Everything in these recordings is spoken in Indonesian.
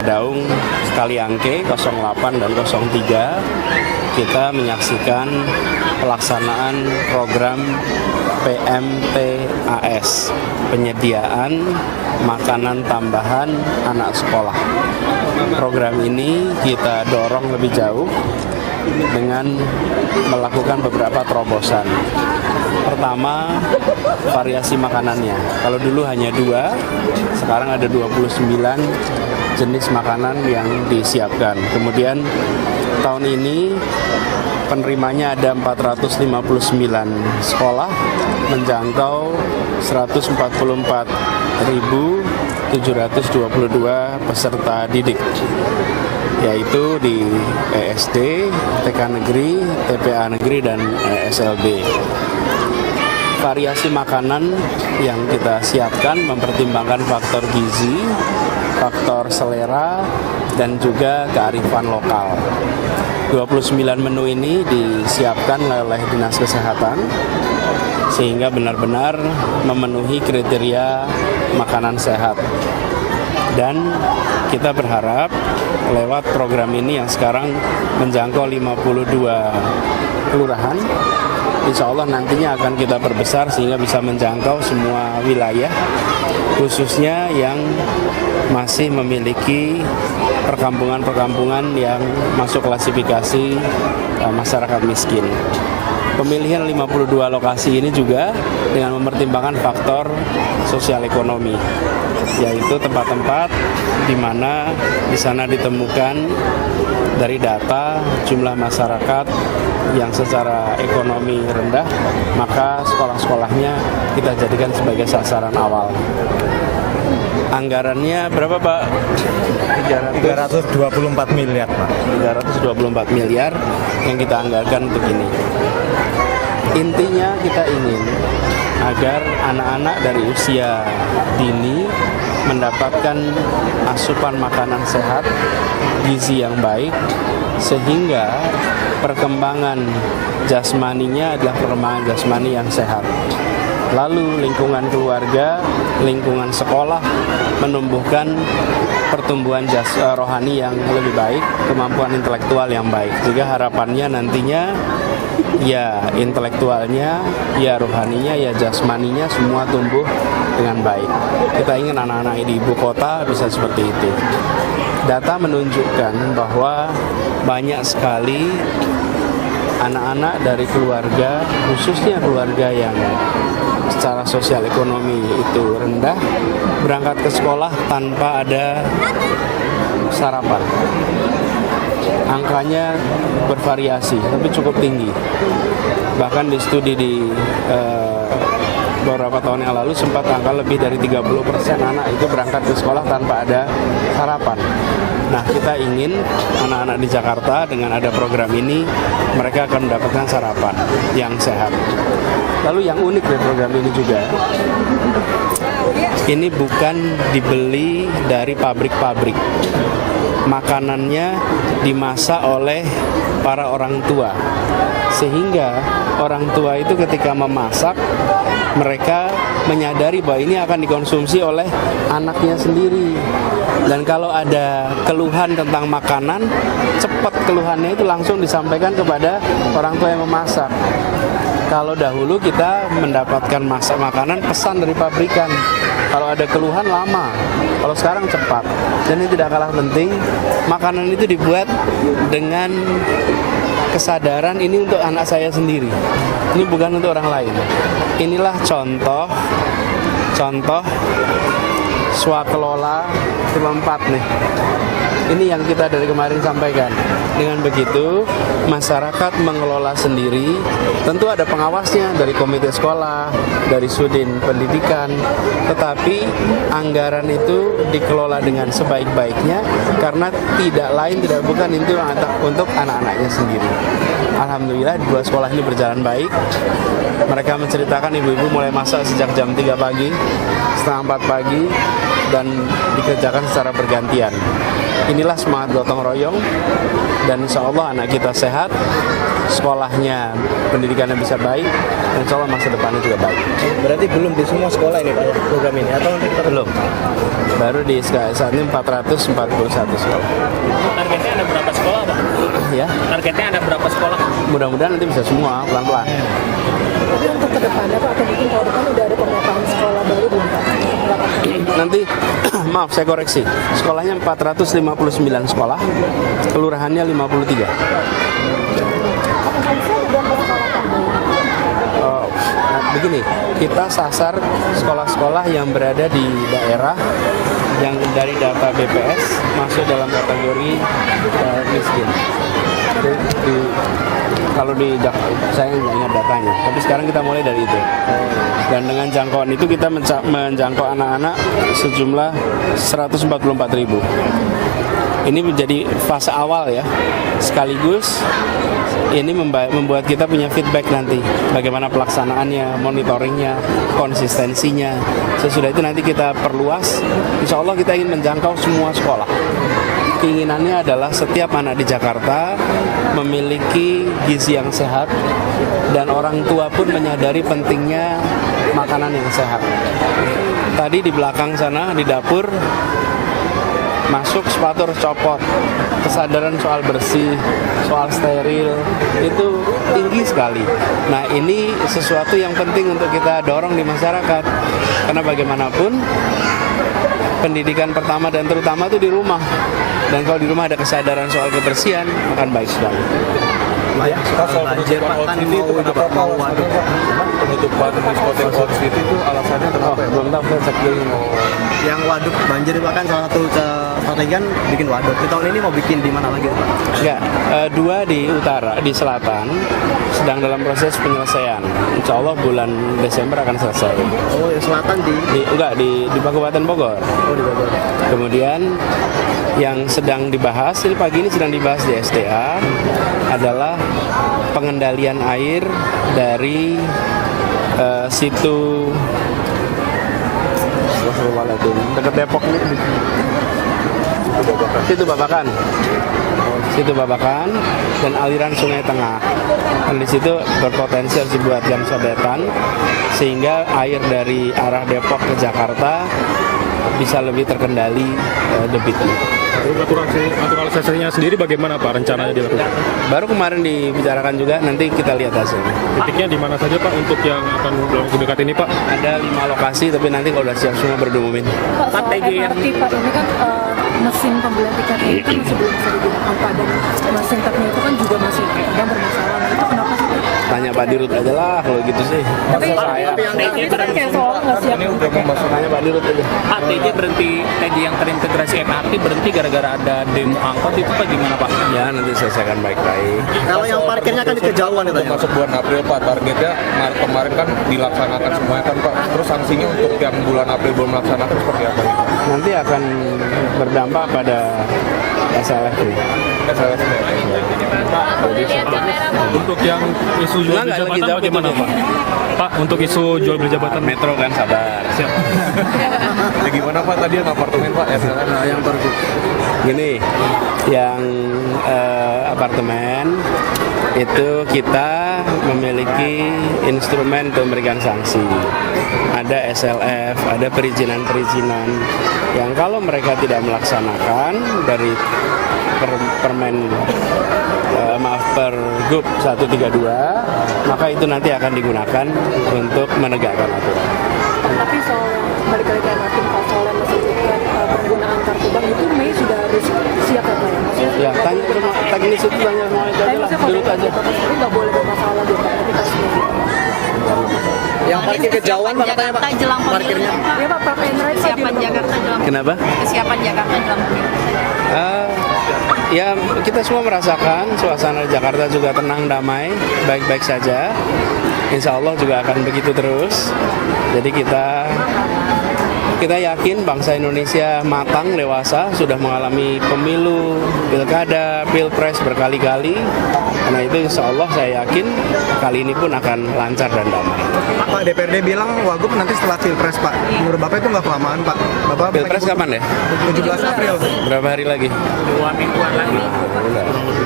Daung Kaliangke 08 dan 03 kita menyaksikan pelaksanaan program PMTAS, penyediaan makanan tambahan anak sekolah. Program ini kita dorong lebih jauh dengan melakukan beberapa terobosan. Pertama, variasi makanannya. Kalau dulu hanya 2, sekarang ada 29 jenis makanan yang disiapkan. Kemudian tahun ini penerimanya ada 459 sekolah menjangkau 144.722 peserta didik, yaitu di SD, TK negeri, TPA negeri, dan SLB. Variasi makanan yang kita siapkan mempertimbangkan faktor gizi, faktor selera, dan juga kearifan lokal. 29 menu ini disiapkan oleh Dinas Kesehatan sehingga benar-benar memenuhi kriteria makanan sehat. Dan kita berharap lewat program ini yang sekarang menjangkau 52 kelurahan, insya Allah nantinya akan kita perbesar sehingga bisa menjangkau semua wilayah, khususnya yang masih memiliki perkampungan-perkampungan yang masuk klasifikasi masyarakat miskin. Pemilihan 52 lokasi ini juga dengan mempertimbangkan faktor sosial ekonomi, yaitu tempat-tempat di mana di sana ditemukan dari data jumlah masyarakat yang secara ekonomi rendah, maka sekolah-sekolahnya kita jadikan sebagai sasaran awal. Anggarannya berapa, Pak? 324 miliar, Pak. 324 miliar yang kita anggarkan untuk ini. Intinya kita ingin agar anak-anak dari usia dini mendapatkan asupan makanan sehat, gizi yang baik, sehingga perkembangan jasmaninya adalah perkembangan jasmani yang sehat. Lalu lingkungan keluarga, lingkungan sekolah menumbuhkan pertumbuhan rohani yang lebih baik, kemampuan intelektual yang baik. Juga harapannya nantinya ya intelektualnya, ya rohaninya, ya jasmaninya semua tumbuh dengan baik. Kita ingin anak-anak di ibu kota bisa seperti itu. Data menunjukkan bahwa banyak sekali anak-anak dari keluarga, khususnya keluarga yang secara sosial ekonomi itu rendah, berangkat ke sekolah tanpa ada sarapan. Angkanya bervariasi, tapi cukup tinggi. Bahkan di studi di beberapa tahun yang lalu sempat angka lebih dari 30% anak itu berangkat ke sekolah tanpa ada sarapan. Nah, kita ingin anak-anak di Jakarta dengan ada program ini, mereka akan mendapatkan sarapan yang sehat. Lalu yang unik dari program ini juga, ini bukan dibeli dari pabrik-pabrik. Makanannya dimasak oleh para orang tua. Sehingga orang tua itu ketika memasak, mereka menyadari bahwa ini akan dikonsumsi oleh anaknya sendiri. Dan kalau ada keluhan tentang makanan, cepat keluhannya itu langsung disampaikan kepada orang tua yang memasak. Kalau dahulu kita mendapatkan masak makanan pesan dari pabrikan. Kalau ada keluhan lama, kalau sekarang cepat. Dan ini tidak kalah penting, makanan itu dibuat dengan kesadaran ini untuk anak saya sendiri. Ini bukan untuk orang lain. Inilah contoh swakelola tipe 4 nih. Ini yang kita dari kemarin sampaikan. Dengan begitu, masyarakat mengelola sendiri. Tentu ada pengawasnya dari komite sekolah, dari sudin pendidikan. Tetapi anggaran itu dikelola dengan sebaik-baiknya karena tidak bukan itu untuk anak-anaknya sendiri. Alhamdulillah 2 sekolah ini berjalan baik. Mereka menceritakan ibu-ibu mulai masak sejak jam 3 pagi, setengah 4 pagi. dan dikerjakan secara bergantian. Inilah semangat gotong royong, dan insya Allah anak kita sehat, sekolahnya, pendidikannya bisa baik, dan insya Allah masa depannya juga baik. Berarti belum di semua sekolah ini Pak program ini, atau nanti kita Belum, baru di saat ini 441 sekolah. Targetnya ada berapa sekolah, Pak? Ya, Targetnya ada berapa sekolah? mudah-mudahan nanti bisa semua pelan-pelan. Tapi untuk kedepannya Pak, atau mungkin tahun depan udah ada pemetaan sekolah baru belum Pak? Nanti, maaf saya koreksi, sekolahnya 459 sekolah, kelurahannya 53. Begini, kita sasar sekolah-sekolah yang berada di daerah yang dari data BPS masuk dalam kategori miskin. Kalau saya nggak ingat datanya, tapi sekarang kita mulai dari itu. Dan dengan jangkauan itu kita menjangkau anak-anak sejumlah 144.000. Ini menjadi fase awal ya, sekaligus ini membuat kita punya feedback nanti bagaimana pelaksanaannya, monitoringnya, konsistensinya. Sesudah itu nanti kita perluas. Insya Allah kita ingin menjangkau semua sekolah. Keinginannya adalah setiap anak di Jakarta memiliki gizi yang sehat, dan orang tua pun menyadari pentingnya makanan yang sehat. Tadi di belakang sana di dapur, masuk sepatu harus copot. Kesadaran soal bersih, soal steril itu tinggi sekali. Nah, ini sesuatu yang penting untuk kita dorong di masyarakat. Karena bagaimanapun pendidikan pertama dan terutama itu di rumah. Dan kalau di rumah ada kesadaran soal kebersihan, akan baik sekali. soal banjir Pak, kan mau waduk. Penutupan diskotik Old City itu alasannya kenapa? Belum tahu, saya cek dulu. Yang waduk banjir Pak, kan salah satu strategi kan bikin waduk. Di tahun ini mau bikin di mana lagi Pak? Enggak, dua di utara, di selatan sedang dalam proses penyelesaian. Insya Allah bulan Desember akan selesai. Oh, yang selatan di Kabupaten Bogor. Oh, di Bogor. Kemudian yang sedang dibahas, ini pagi ini sedang dibahas di SDA adalah pengendalian air dari situ dekat Depok ini, situ Babakan dan aliran Sungai Tengah. Dan di situ berpotensi harus dibuatkan sodetan sehingga air dari arah Depok ke Jakarta bisa lebih terkendali debitnya. Naturalisasinya sendiri bagaimana Pak rencananya dilakukan? Baru kemarin dibicarakan juga, nanti kita lihat hasilnya. Titiknya di mana saja Pak untuk yang akan dalam waktu dekat ini Pak? Ada 5 lokasi, tapi nanti kalau udah siap semua berdiumumin. Pak, soal MRT Pak, ini kan mesin pembelian tiketnya ini kan masih belum bisa digunakan Pak, dan mesin tapnya itu kan juga masih kadang bermasalah. Nah, itu kenapa sih Pak? Tanya Pak Dirut aja lah kalau gitu sih. Tapi itu kan kayak soalnya nggak siap. Tanya Pak Dirut aja. Pak, TJ berhenti, TJ yang terintegrasi MRT berhenti gara-gara ada demo angkot, itu Pak gimana Pak? Ya, nanti selesaikan baik-baik. Kalau yang parkirnya kan di kejauhan itu ya. Masuk bulan April Pak, targetnya Maret kemarin kan dilaksanakan semuanya kan Pak. Terus sanksinya untuk yang bulan April belum melaksanakan seperti apa? Nanti akan berdampak pada SLF. Untuk yang isu jual beli jabatan bagaimana Pak? Pak, untuk isu jual beli jabatan Metro kan sabar. siap. Ya gimana Pak tadi yang apartemen Pak? Yang baru Gini, yang apartemen itu kita memiliki instrumen untuk memberikan sanksi. Ada SLF, ada perizinan-perizinan yang kalau mereka tidak melaksanakan dari Pergub 132, maka itu nanti akan digunakan untuk menegakkan aturan. Tapi soal yang balik lagi ke MRT Pak, soal yang masih penggunaan kartu bank itu Mei sudah harus siap ya Pak ya? Maksudnya Ya, tanya semua teknis itu, tanya semua itu aja lah, dulu aja. Tapi nggak boleh bermasalah lagi Pak, nanti kasusnya gitu. yang parkir kejauhan Pak katanya Pak. Jakarta jelang pemilu. Parkirnya. Iya Pak, Park and Ride Kesiapan Jakarta jelang Kenapa? Kesiapan Jakarta jelang pemilu. Ya, kita semua merasakan suasana Jakarta juga tenang, damai, baik-baik saja. Insya Allah juga akan begitu terus. Jadi kita Kita yakin bangsa Indonesia matang, dewasa, sudah mengalami pemilu, pilkada, pilpres berkali-kali. Karena itu insya Allah saya yakin kali ini pun akan lancar dan damai. Pak, DPRD bilang Wagub nanti setelah Pilpres, Pak. Menurut Bapak itu nggak kelamaan, Pak? Bapak Pilpres kapan ya? 17 April. Berapa hari lagi? 2 mingguan lagi.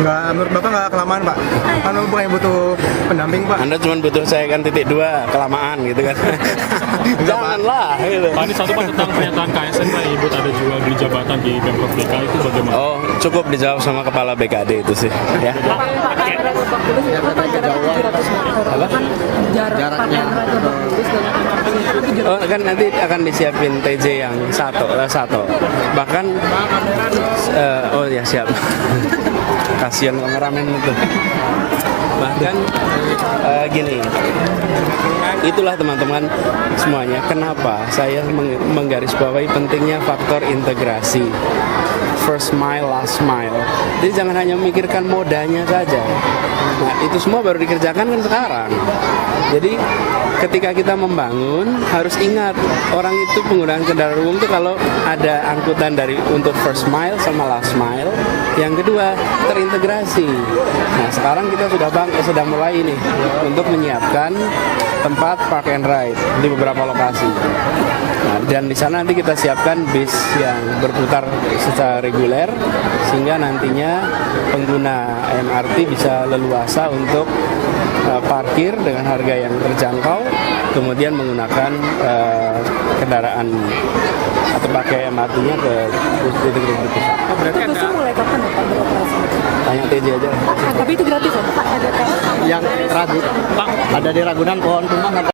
Nggak, menurut Bapak nggak kelamaan, Pak? Kan bukan butuh pendamping, Pak. Anda cuma butuh saya kan titik 2, kelamaan gitu kan. Janganlah gitu. Pak, ini satu Pak tentang pernyataan KSN Pak, Ibu ada jual beli jabatan di Pemprov DKI itu bagaimana? Oh, cukup dijawab sama kepala BKD itu sih, ya. Apa jarak 700 meter? Kan jaraknya Raja Bakulus dengan MRT itu Oh, kan nanti akan disiapin TJ yang satu. Bahkan, oh ya siap. Kasihan kameramen itu. Bahkan gini, itulah teman-teman semuanya. Kenapa saya menggarisbawahi pentingnya faktor integrasi. First mile, last mile. Jadi jangan hanya memikirkan modanya saja. Nah, itu semua baru dikerjakan kan sekarang. Jadi ketika kita membangun harus ingat orang itu penggunaan kendaraan umum itu kalau ada angkutan dari untuk first mile sama last mile, yang kedua terintegrasi. Nah, sekarang kita sudah mulai ini untuk menyiapkan tempat park and ride di beberapa lokasi. Nah, dan di sana nanti kita siapkan bis yang berputar secara reguler sehingga nantinya pengguna MRT bisa leluasa untuk parkir dengan harga yang terjangkau, kemudian menggunakan kendaraan atau pakai MRT-nya ke titik-titik pusat. Berarti Itu ada mulai kapan Pak beroperasi? Tanya TJ aja. Tapi itu gratis ya Pak? Ada tes? Yang ada di Ragunan, pohon tumbang.